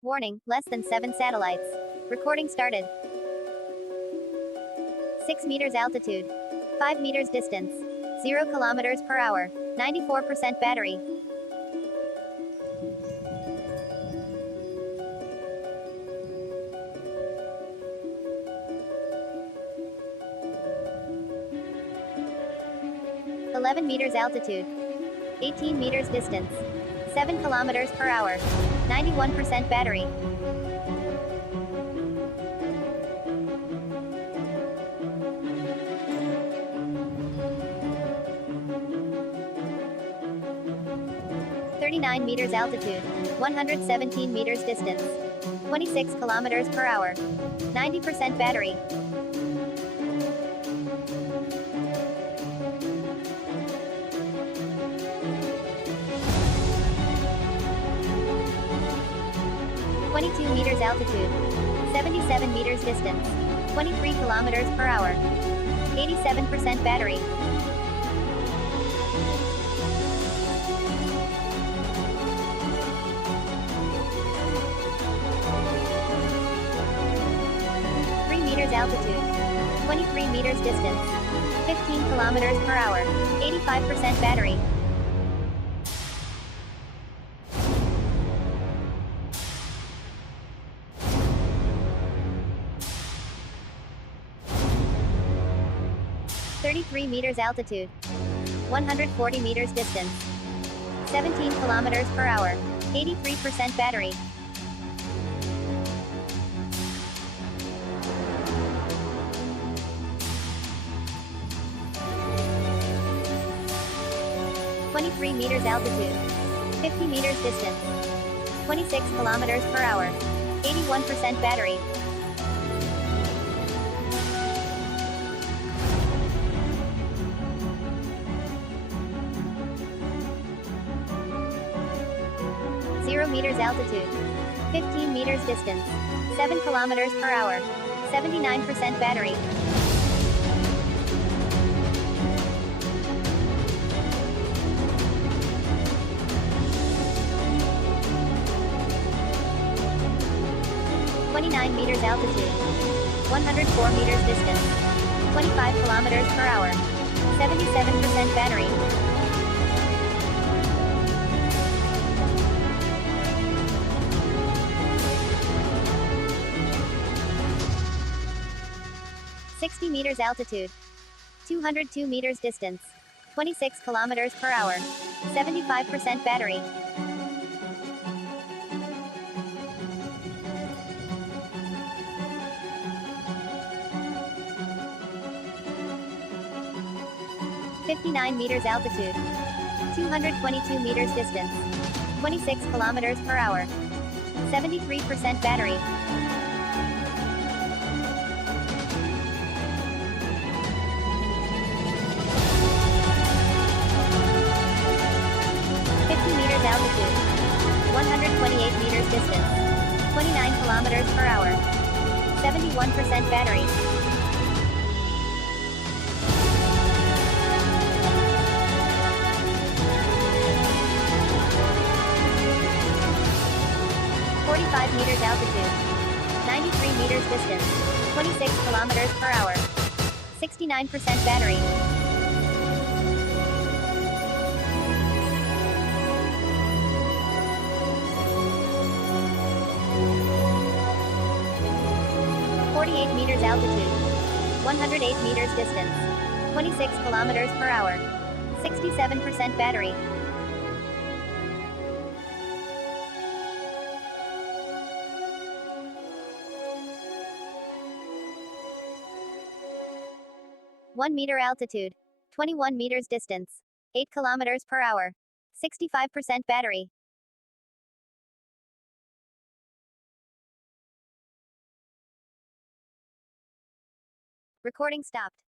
Warning, less than 7 satellites. Recording started. 6 meters altitude. 5 meters distance. 0 kilometers per hour. 94% battery. $11 meters altitude. 18 meters distance. 7 kilometers per hour. 91% battery. $39 meters altitude. 117 meters distance. 26 kilometers per hour. 90% battery. $22 meters altitude. 77 meters distance. 23 kilometers per hour. 87% battery. Meters altitude. 23 meters distance. 15 kilometers per hour. 85% battery. $33 meters altitude. 140 meters distance. 17 kilometers per hour. 83% battery. $23 meters altitude. 50 meters distance. 26 kilometers per hour. 81% battery. $0 meters altitude. 15 meters distance. 7 kilometers per hour. 79% battery. $29 meters altitude. 104 meters distance. 25 kilometers per hour. 77% battery. $60 meters altitude. 202 meters distance. 26 kilometers per hour. 75% battery. $59 meters altitude. 222 meters distance. 26 kilometers per hour. 73% battery. Altitude. 128 meters distance. 29 kilometers per hour. 71% battery. $45 meters altitude. 93 meters distance. 26 kilometers per hour. 69% battery. $48 meters altitude. 108 meters distance. 26 kilometers per hour. 67% battery. $1 meter altitude. 21 meters distance. 8 kilometers per hour. 65% battery. Recording stopped.